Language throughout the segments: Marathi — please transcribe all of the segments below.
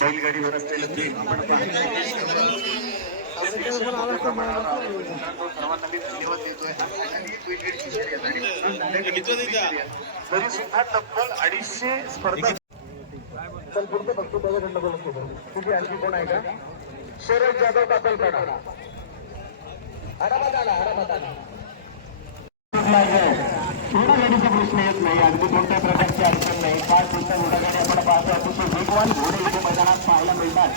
बैलगाडीवर असलेलं प्रेम आपण तरी सुद्धा तब्बल 250 स्पर्धा पुढचं फक्त बघा तुझी आणखी कोण आहे का? शरद जाधव कापलपाडा आरामात आला घोडागाडीचा प्रश्न येत नाही. अगदी कोणत्या प्रकारची अडचण नाही. 5 दिवसात घोडागाडी आपण पाहतो अतिशय वेगवान घोडे इथे मैदानात पाहायला मिळतात.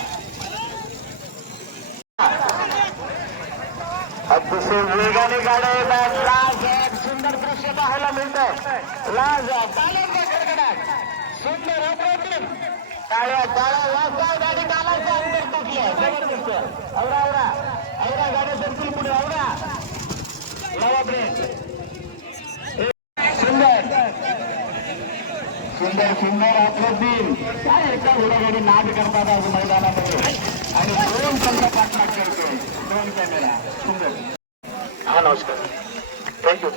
अतिशय वेगाने गाड्या येतात. लाज एक सुंदर दृश्य पाहायला मिळतं. लाज कडकडाट सुंदर अप्रतिम टाळ्या वाजता गाडी कामाचं अंतर तुटलं. जबरदस्त आवरा गाड्या सरतील पुढे आवरा लावा ब्रेक. सुंदर अप्रतिम काय एका घोडागाडी नाद करतात आज मैदानामध्ये आणि 2 संघ पाठलाग करतोय. 2 कॅमेरा सुंदर. हा नमस्कार थँक्यू.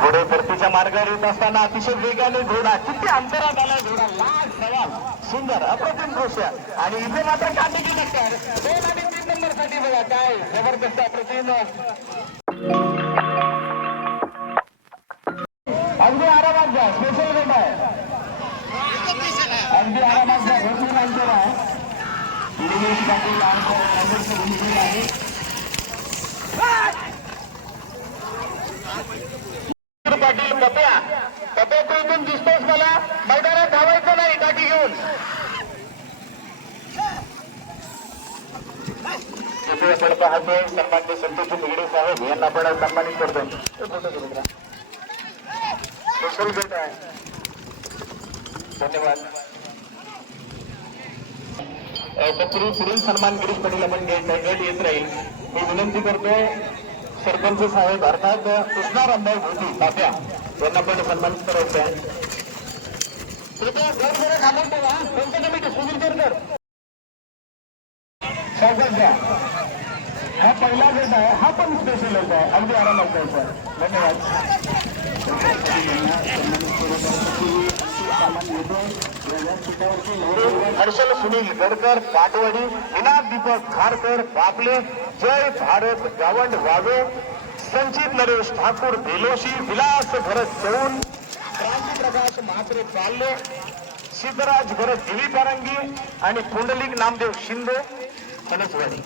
घोडे परतीच्या मार्गावर येत असताना अतिशय वेगाने घोडा किती अंतरात आला घोडा. लाज सवाल सुंदर अप्रतिम दृश्य आणि इथे मात्र काटेकी टक्कर 2 आणि 3 नंबर साठी बघा काय जबरदस्त अप्रतिम. अगदी आरामात जा. स्पेशल गेट आहे. अगदी आरामात जा. भरपूर अंतर आहे. दिनेश पाटील भूमिकेला आहे. पाटील कप्या तू इथून दिसतोस मला. मैदानात धावायचं नाही टाकी घेऊन. आपण पाहतोय सन्मान्य संतोष निगडे साहेब यांना आपण सन्मानित करतो. स्पेशल गेट आहे. धन्यवाद. तत्पूर्वी पुढील सन्मान गिरीश पाटील आपण गेट येत राहील. मी विनंती करतोय सरपंच साहेब अर्थात कृष्णा रामभाऊ भोती ताप्या यांना पण सन्मानित करायचं आहे. घालून ठेवा. कोणत्या कमिटी सुनील करकर सावकाश द्या. हा पहिला गेट आहे. हा पण स्पेशल गेट आहे. अगदी आरामात जायचा. धन्यवाद. हर्षल सुनील गडकर पाटवाडी विनायक दीपक खारकर बापले जय भारत गावंड वावे संचित नरेश ठाकूर बेलोशी विलास भरत चौन क्रांती प्रकाश म्हात्रे चालले सिद्धराज भरत दिवी पारंगी आणि पुंडलिक नामदेव शिंदे फणसवाडी.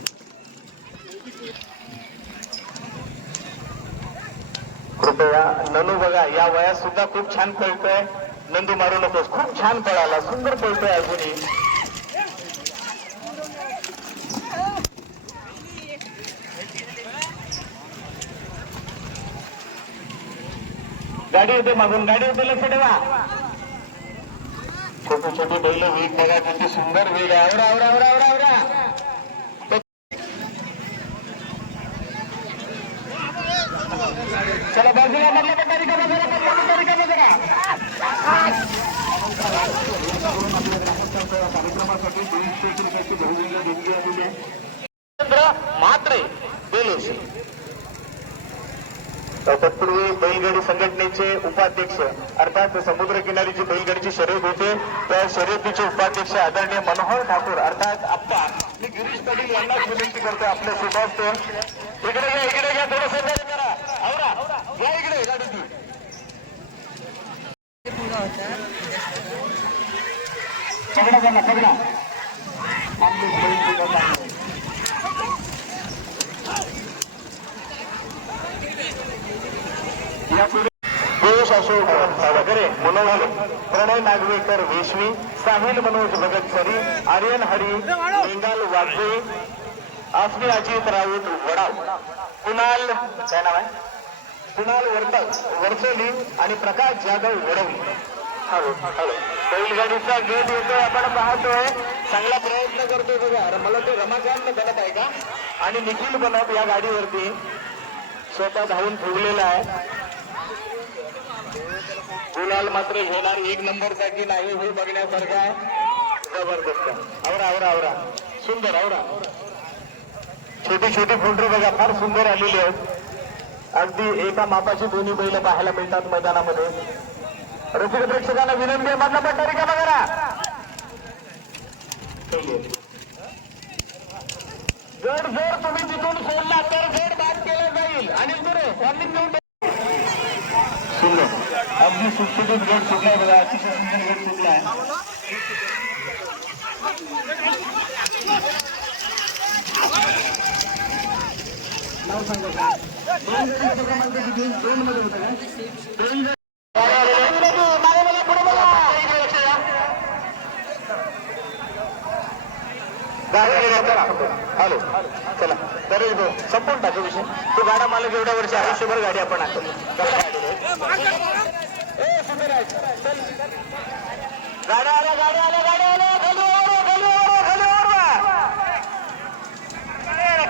कृपया ननू बघा या वयात सुद्धा खूप छान पळतोय. नंदू मारू नकोस. खूप छान पळाला. सुंदर पळतोय अजूनही. गाडी होते मागून. गाडी होते लक्ष ठेवा. छोटे बैल वेग बघा किती सुंदर वेग आहे. आवरा चला बाजूला मधल्या कार्यक्रम कार्यक्रमासाठी 200 रुपयाची बहुमूल्य देणगी आलेली आहे. म्हात्रे बेलोशी. तत्पूर्वी बैलगाडी संघटनेचे उपाध्यक्ष अर्थात समुद्रकिनारीची बैलगाडीची शर्यत होते त्या शर्यतीचे उपाध्यक्ष आदरणीय मनोहर ठाकूर अर्थात आप्पा. मी गिरीश पाटील यांनाच विनंती करतो आपल्या सुभाष इकडे घ्या थोडं सहकार्य करा. आवरा या इकडे गाडी ती पकडा त्यांना पकडा. देश अशोक वगैरे मनोहर प्रणय नागवेकर वेशवी साहिल मनोज भगत सरी आर्यन हरी बेंगाल वाघे आफरी अजित राऊत वडाव कुणाल काय नाव आहे कुणाल वरसोली आणि प्रकाश जाधव वडवली. हॅलो बैलगाडीचा गेट येतोय आपण पाहतोय. चांगला प्रयत्न करतोय बघा. मला ते रमाकांत बनत आहे का आणि निखिल बनत या गाडीवरती स्वतः धावून फुगलेला आहे. गुलाल मात्र घेणार 1 नंबरचा की नाही हे बघण्यासारखं आहे. जबरदस्त. आवरा सुंदर. छोटी फोल्डर बघा फार सुंदर आलेली आहेत. अगदी एका मापाची दोन्ही बैल पाहायला मिळतात मैदानामध्ये. रसिक प्रेक्षकांना विनंती आहे, मधला पट्टा रिकामा करा. जर तुम्ही तिथून सोडला तर गड बाद केला जाईल. आणि सुंदर अगदी सुटसुटीत गड सुटलाय बघा. अतिशय सुंदर गड सुटलाय. नाव सांगा. दोन मध्ये होता का? हॅलो चला तरी संपून टाकू विषय. तो गाडा मला एवढ्या वर्ष आयुष्यभर गाडी आपण गाड्या आल्या गाड्या आल्या गाड्या आल्या.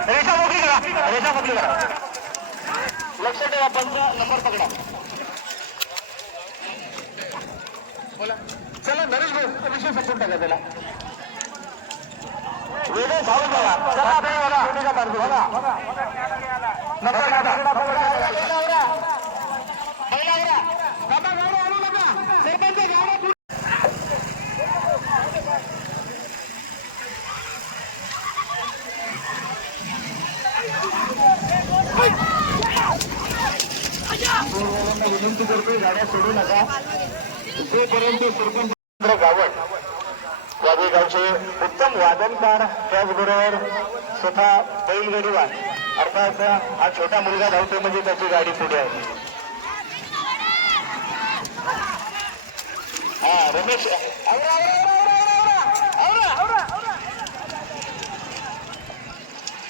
रेषा मोकळी करा, रेषा मोकळी करा. लक्ष ठेवा, पंचा नंबर पकडा. बोला चला नरेश भाऊ विषय संपून टाका त्याला. वेगळे धावून बघा. चला विनंती करतोय गाड्या सोडू नका. जोपर्यंत सरपंच गावड वाघे गावचे उत्तम वादनकार, त्याचबरोबर स्वतः बैलगाडीवान अर्थात हा छोटा मुलगा धावतो म्हणजे त्याची गाडी पुढे आहे. हा रमेश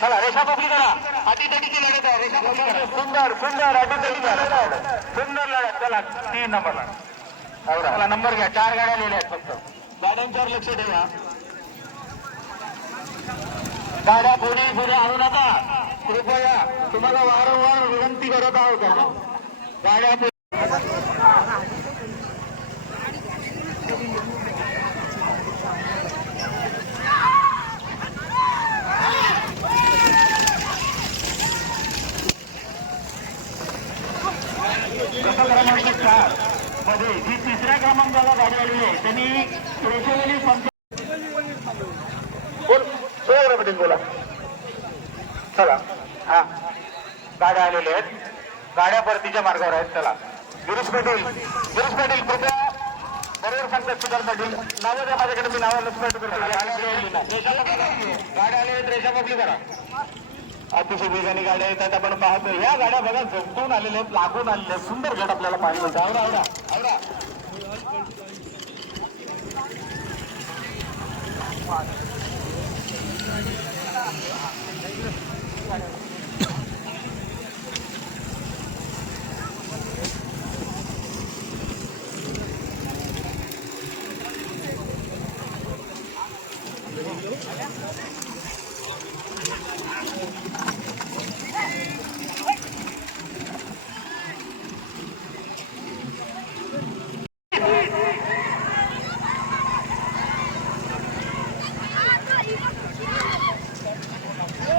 चला रेषा मोकळी करा. अटीतटीची लढत आहे. रेषा मोकळी करा. सुंदर सुंदर अटीतटी सुंदर लढत. चला 3 नंबरला चला नंबर घ्या. 4 गाड्या लिहिल्या आहेत फक्त. गाड्यांच्यावर लक्ष ठेवा. गाड्या कोणी पुढे आणू नका कृपया. तुम्हाला वारंवार विनंती करत आहोत. गाड्या क्रमांक 4 मध्ये जी 3ऱ्या क्रमांकाला गाडी आलेली आहे त्यांनी रेषेवरील बोला. चला हा गाड्या आलेल्या आहेत. गाड्या परतीच्या मार्गावर आहेत. चला गिरीश पाटील कृपया बरोबर सांगतात. सुधार पाटील नावं द्या माझ्याकडे. मी नावाला स्पष्ट करतो. गाड्या आल्या आहेत. रेषा मोकळी करा. अतिशय वेगाने गाड्या येतात आपण पाहतो. या गाड्या बघा झटकून आलेल्या आहेत, लागून आलेल्या आहेत. सुंदर गट आपल्याला पाहिजे होता. आवडा आवडा आवडा.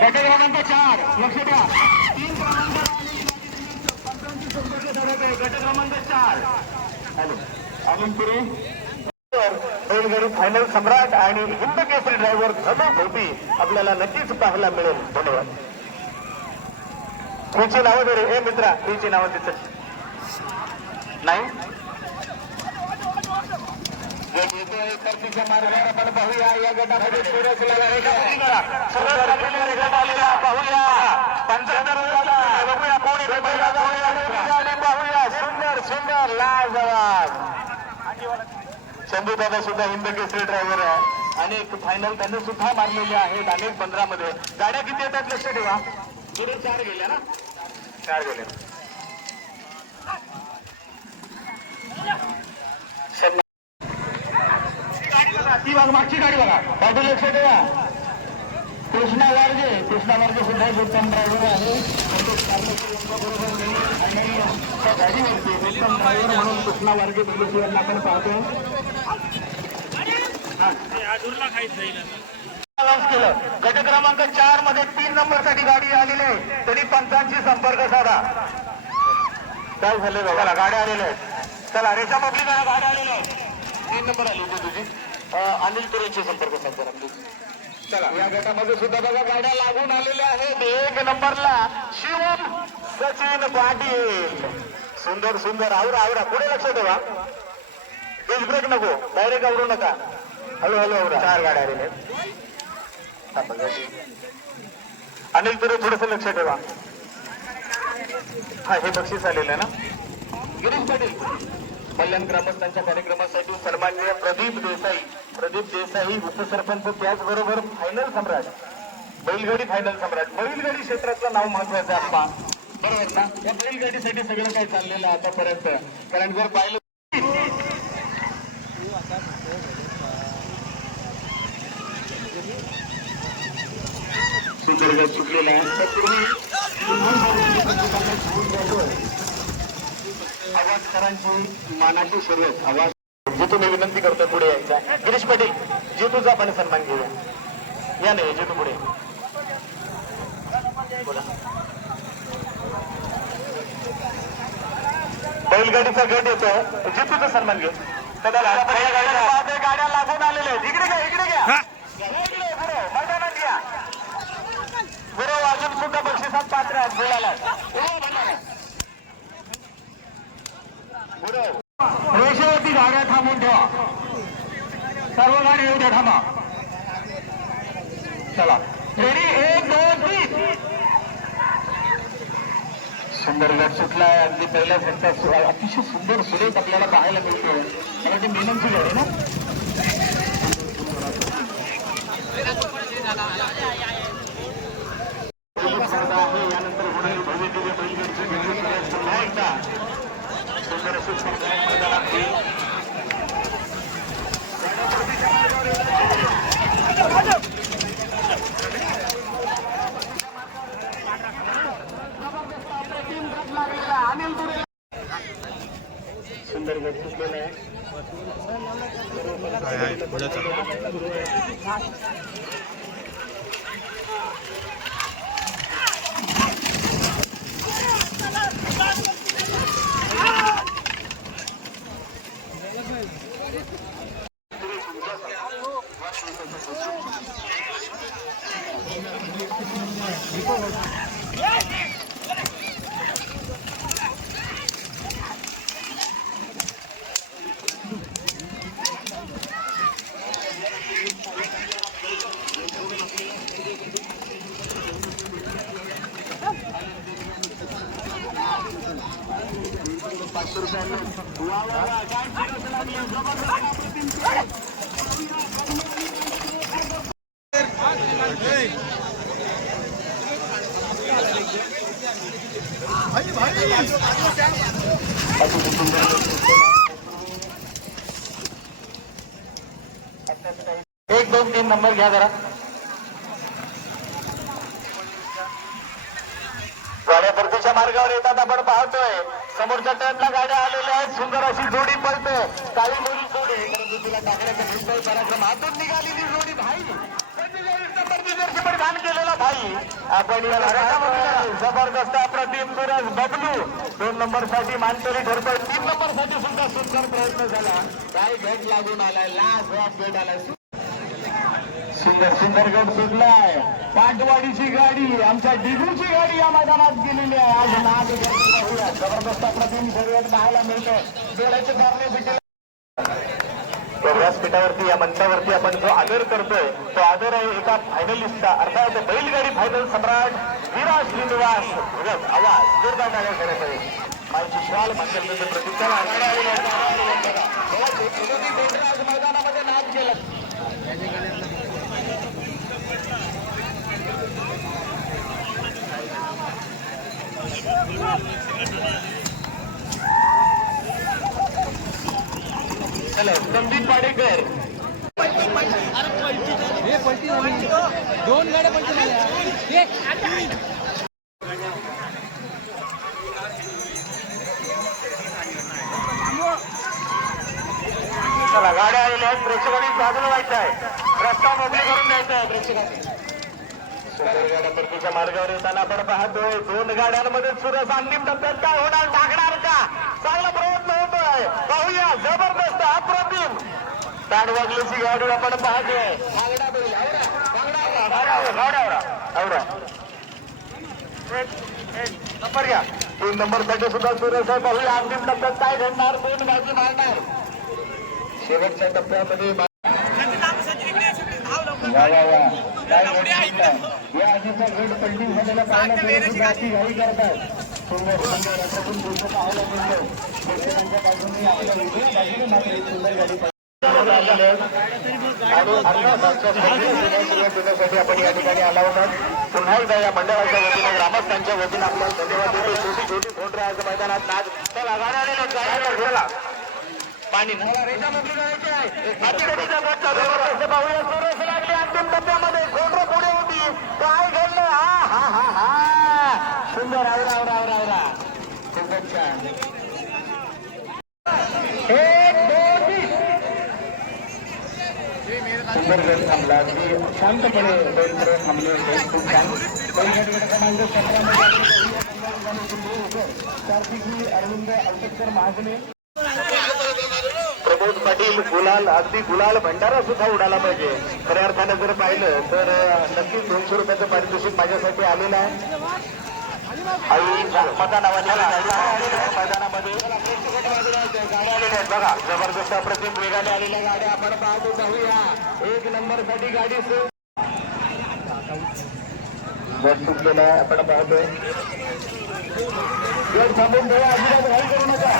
गट क्रमांक 4 लक्ष द्या. 3 क्रमांक गट क्रमांक 4 हॅलो अजूनपुरे बैलगाडी फायनल सम्राट आणि हिंद केसरी ड्रायव्हर धनु भोपी आपल्याला नक्कीच पाहायला मिळेल. धन्यवाद. तुझी नावं दे रे. हे मित्रा तुझी नावं तिथं नाही. परतीच्या मार्गावर आपण पाहूया. या गटामध्ये सुरज पाहूया. 75 पाहूया. सुंदर सुंदर लाजवाब. शंभू दादा सुद्धा हिंद केसरी ड्रायव्हर आहे. अनेक फायनल त्यांनी सुद्धा मारलेले आहेत. अनेक 15 मध्ये गाड्या किती येतात लक्ष ठेवा. 4 गेल्या ना. 4 गेल्या. ती मागची गाडी बघा. पाटील लक्ष ठेवा. कृष्णा वारजे सुद्धा एक उत्तम ड्रायव्हर आहे. गाडीवरती उत्तम ड्रायव्हर म्हणून कृष्णा वारजे पोलिसांना आपण पाहतो. लॉन्च केलं. गट क्रमांक 4 मध्ये 3 नंबर साठी गाडी आलेली आहे. तरी पंचांशी संपर्क साधा. काय झाले बघा गाड्या आलेल्या आहेत. चला रेषा मोकळी करा. गाड्या आलेल्या आहेत. 3 नंबर आली होती तुझी. अनिल तुरेचे संपर्क साधा प्लीज. चला या गटामध्ये सुद्धा बघा गाड्या लागून आलेल्या आहेत. 1 नंबरला शिवम सचिन पाटील. सुंदर सुंदर. आवरा आवरा. पुढे लक्ष ठेवा. बीज ब्रेक नको. डायरेक्ट आवरू नका. हळूहळू आवरा. 4 गाड्या आलेल्या आहेत. अनिल तुरे थोडस लक्ष ठेवा. हा हे बक्षीस आलेलं आहे ना. गिरीश पाटील कल्याण ग्रामस्थांच्या कार्यक्रमासाठी सन्माननीय प्रदीप देसाई उपसरपंच, त्याचबरोबर फायनल सम्राट, बैलगाडी फायनल सम्राट. बैलगाडी क्षेत्रातलं नाव महत्वाचं आहे आप्पा, बरोबर ना. या बैलगाडीसाठी सगळं काही चाललेलं आतापर्यंत. कारण जर पाहिलं सुंदर चुकलेला आवाज सरांची मानाची सुरुवात. आवाज जितू मी विनंती करतो पुढे यायचा. गिरीश पाटील जितूचा आपण सन्मान घेऊया. या नाही जितू पुढे बोला. बैलगाडीचा गट येतो. जितूचा सन्मान घेऊ. गाड्या लागून आलेल्या आहेत. इकडे घ्या इकडे घ्या. मैदानात घ्या. बरोबर अजून सुद्धा बक्षिसात पात्र आहेत. बोलायला रेषेवरती गाड्या थांबून ठेवा. सर्व गाडी येऊ द्या. थांबा. चला रेडी. 1 2 3. सुंदर गट सुटलाय. अगदी पहिल्या सेटचा अतिशय सुंदर सुरेख आपल्याला पाहायला मिळतो. मला ती मेननची गाडी ना. यानंतर होणारी भव्य दिव्य बैलगाडीची पुन्हा एकदा सुंदर सुंदर गट सुटलेला आहे. एक 2 3 नंबर घ्या जरा. गाड्या परतीच्या मार्गावर येतात आपण पाहतोय. समोरच्या टर्नला गाड्या आलेल्या आहेत. सुंदर अशी जोडी पळते. काळी मुली जोडी, परंतु तिला टाकण्याचा निर्णय कार्यक्रम हातून निघालेली जोडी भाई. 45 नंबरची जर्सी परिधान केलेला भाई. आपण जबरदस्त अप्रतिम सुरज बबलू 2 नंबर साठी मानकरी ठरतोय. 3 नंबर साठी सुद्धा सुंदर प्रयत्न झाला. काय गट लागून आलाय. लास्ट गट आलाय. सुंदर सुंदर गट सुटलाय. पाटवाडीची गाडी, आमच्या डिगूची गाडी या मैदानात गेलेली आहे. आज नाग जबरदस्त अप्रतिम शर्यत पाहायला मिळतोय. डोळ्याचे कारणे भेटले. व्यासपीठावरती या मंचावरती आपण जो आदर करतोय तो आदर आहे एका फायनलिस्टचा, अर्थात बैलगाडी फायनल सम्राट विराज श्रीनिवास भगत. आवाज जोरदार टाळ्या करत माहिती शाल माध्यमांचं प्रतीक्षा मैदानामध्ये नाच केला. चला संदीप पाडेकर. 2 गाड्या पलटी झाल्या. चला गाड्या आलेल्या आहेत, प्रेक्षकांनी बाजूला व्हायचं आहे, रस्ता मोकळी करून द्यायचा आहे प्रेक्षकांनी. सुंदर गाड्या परतीच्या मार्गावर येताना आपण पाहतोय 2 गाड्यांमध्ये सुरस अंतिम टप्प्यात काय होणार, टाकणार का, चांगला प्रयत्न होतोय, पाहूया, जबरदस्त अप्रतिम ताड वाजल्याची गाडी आपण पाहतोय. नंबर घ्या 3 नंबर साठी सुद्धा सुरस आहे, पाहूया अंतिम टप्प्यात काय घडणार, 2 बाजी मारणार शेवटच्या टप्प्यामध्ये. या आधीचा गट पलटी झालेला पाहायला घाई करतात. सुंदर सुंदर याच्यातून दृश्य पाहायला मिळतं. प्रेक्षकांच्या बाजूने आपल्या उजव्या बाजूने मात्र एक सुंदर गाडी आणि देण्यासाठी आपण या ठिकाणी आला होता. पुन्हा एकदा या मंडळाच्या वतीने ग्रामस्थांच्या वतीने आपल्याला धन्यवाद देतो. छोटी छोटी खोंडराच्या मैदानात नाच चला गाड्या पाणी रेषा मोकळी करायची आहे. पाहूया सुरस लागली अंतिम टप्प्यामध्ये, खोंडर पुढे होती, काय घडलं, हा हा हा हा सुंदर आवरा आवरा आवरा आवरा खूपच छान. 1 2 3 सुंदर गट थांबला, अगदी शांतपणे बैलकडे थांबले होते, खूप छान. बैलगड क्रमांक 17 कार्तिकी अरविंद अल्टकर महाजने प्रमोद पाटील गुलाल, अगदी गुलाल भंडारा सुद्धा उडाला पाहिजे. खऱ्या अर्थाने जर पाहिलं तर नक्कीच 200 रुपयाचं पारितोषिक माझ्यासाठी आलेलं आहे. मता नावाच्या मैदानामध्ये गाड्या आलेल्या आहेत बघा, जबरदस्त अप्रतिम वेगाने आलेल्या गाड्या आपण पाहतो. जाऊया 1 नंबर साठी गाडी सुटलेला आहे आपण पाहतोय. थांबून ठेवा, अजिबात घाई करू नका.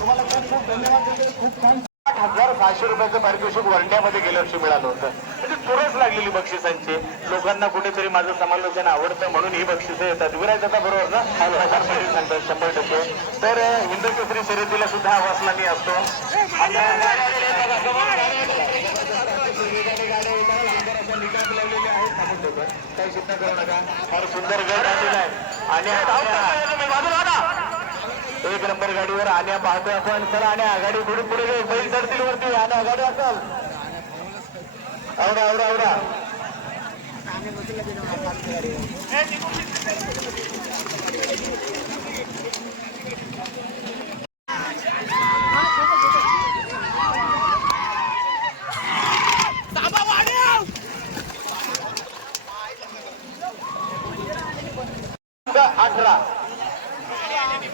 तुम्हाला खूप खूप धन्यवाद देतो. खूप छान. 8,600 रुपयाचं पारितोषिक वर्ध्यामध्ये गेल्या वर्षी मिळालं होतं. म्हणजे चुरस लागलेली बक्षिसांची. लोकांना कुठेतरी माझं समालोचन आवडतं म्हणून ही बक्षिसं येतात. विराज आता बरोबर ना, सांगतात 100%. तर हिंद केसरी शर्यतीला सुद्धा वासला मी असतो. काही चिंता करू नका, फार सुंदर गट आलेला आहे. आणि 1 नंबर गाडीवर आण्या पाहतोय आपण. चला आण्या गाडी पुढे पुढे बैल चढतील वरती, आण्या गाडी असेल आवडा आवडा आवडा.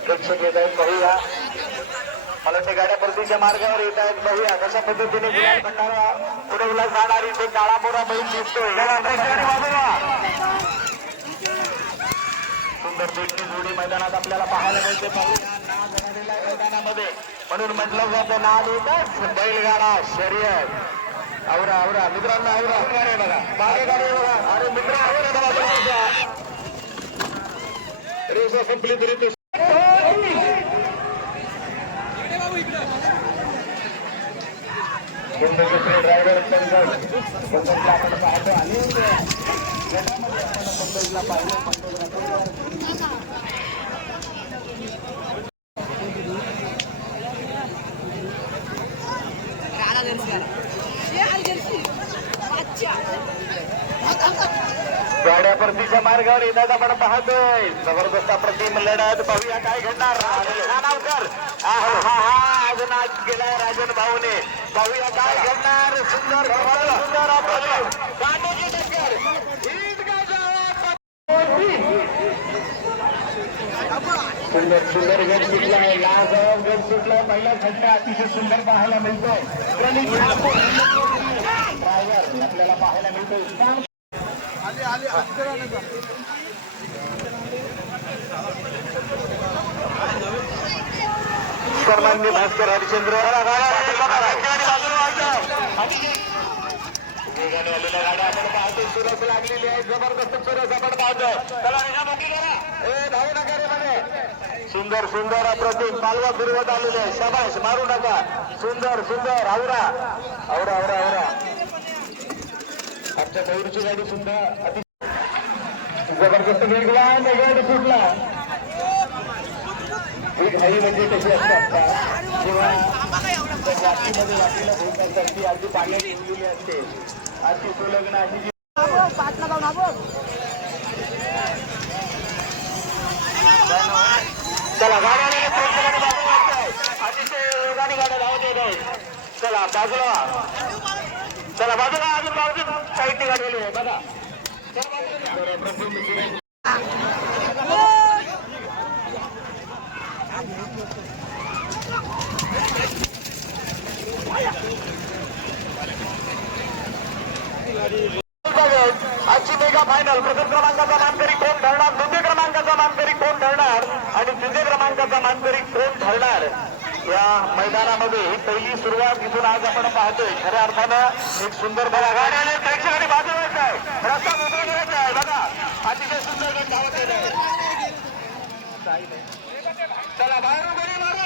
प्रेक्षक येत आहेत, पाहूया. मला ते गाड्या परतीच्या मार्गावर येत आहेत, पाहूया कशा पद्धतीने गुलाल भंडारा उडवला जाणारी ते काळा मोरा बैल दिसतोय. सुंदर देखणी जोडी मैदानात आपल्याला पाहायला मिळते. पाहूया नाद झालेला मैदानामध्ये, म्हणून म्हटलं जातं नाद येतच बैलगाडा शर्यत. आवरा आवरा मित्रांनो, आवरा गाडी बघा, मागे गाडी बघा. अरे मित्र आवरा, रेषा संपली तरी ते ड्रायव्हर पंकजला आपण पाहतो. आणि गटामध्ये आपण पंकजला पाहिलं. गाड्या परतीच्या मार्गावर येतात आपण पाहतोय. जबरदस्त अप्रतिम लढत, पाहूया काय घडणार. नावकर अजून आज गेलाय राजन भाऊने, पाहूया काय घडणार. सुंदर सुंदर अप्रतिम गाण्याची टक्कर. सुंदर सुंदर गट सुटला आहे, लाजवाब गट सुटला. पहिला खड्डा अतिशय सुंदर पाहायला मिळतोय. ड्रायव्हर आपल्याला पाहायला मिळतोय. सन्माननीय भास्कर हरिश्चंद्र वेगाने आलेल्या गाड्या आपण पाहतो. सुरस लागलेली आहे, जबरदस्त सुरस आपण पाहतो. धावू नका रे मध्ये. सुंदर सुंदर अप्रतिम पालवा फिरवत आलेले आहे. शाबाश, मारू नका. सुंदर सुंदर आवरा आवरा आवरा आवरा. आमच्या मयूरची गाडी सुद्धा जबरदस्त वेगवान गाडी सुटला. ही घाई म्हणजे कशी असतात का जेव्हा वाटीमध्ये वाटीला भूक असतात ती अगदी पाण्यात ठेवलेली असते अशी सुलग्न अशी जी चला गाड्या अतिशय वेगाने गाड्या धावत येत आहेत. चला बाजूला चला बाजूला अजून साईडने गाडी आहे बघा. आजची मेगा फायनल प्रथम क्रमांकाचा मानकरी कोण ठरणार द्वितीय क्रमांकाचा मानकरी कोण ठरणार आणि तृतीय क्रमांकाचा मानकरी कोण ठरणार या मैदानामध्ये पहिली सुरुवात इथून आज आपण पाहतोय. खऱ्या अर्थानं एक सुंदर बघा गाड्याने प्रेक्षकांनी बाजूलाच आहे रस्ता मोकळा करायचा आहे बघा. अतिशय सुंदर गण धावत येत आहे. चला बाहेरून गडी मारू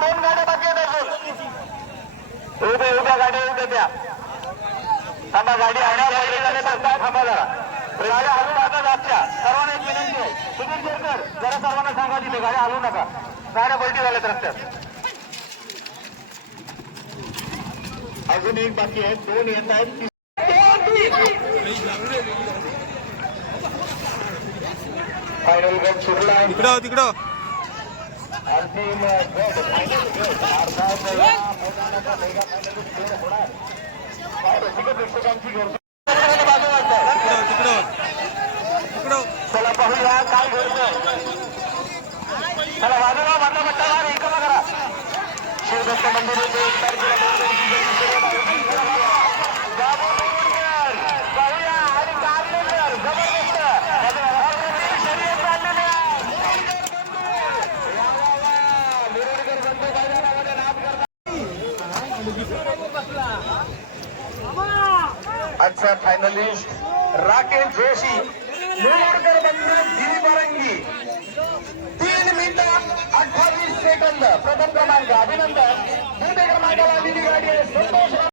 दोन गाड्या बाकी आहेत अजून. उभ्या गाड्या उभ्या द्या थांबा गाडी थांबा जरा गाड्या हलू नका जातच्या सर्वांना एक विनंती आहे. सुनील शेरकर जरा सर्वांना सांगा तिथे गाड्या हलू नका गाड्या पलटी झाल्यात रस्त्यात. अजून एक बाकी आहे दोन येत आहेत. फायनल गट सुटला आहे तिकडं अंतिम गट फायनल गट अर्थात मैदानाचा मेगा फायनल खेळ होणार. प्रेक्षकांची गर्दी चला पाहूया काय घडतं. चला बाजूला बांधा बट्टा रिकामा करा. शिवदत्त मंदिर येथे 1 तारखेला पाहूया आणि कारलेकर जबरदस्त शर्यत चाललेली आहे. मिरवणीकर बंधू मैदानामध्ये नाद करतात. आजचा फायनलिस्ट राकेश जोशी मुरडकर बंधू दिलीपरंगी 3 मिनिटं 28 सेकंद प्रथम क्रमांक अभिनंदन. द्वितीय क्रमांकाला दिली गाडी आहे संतोष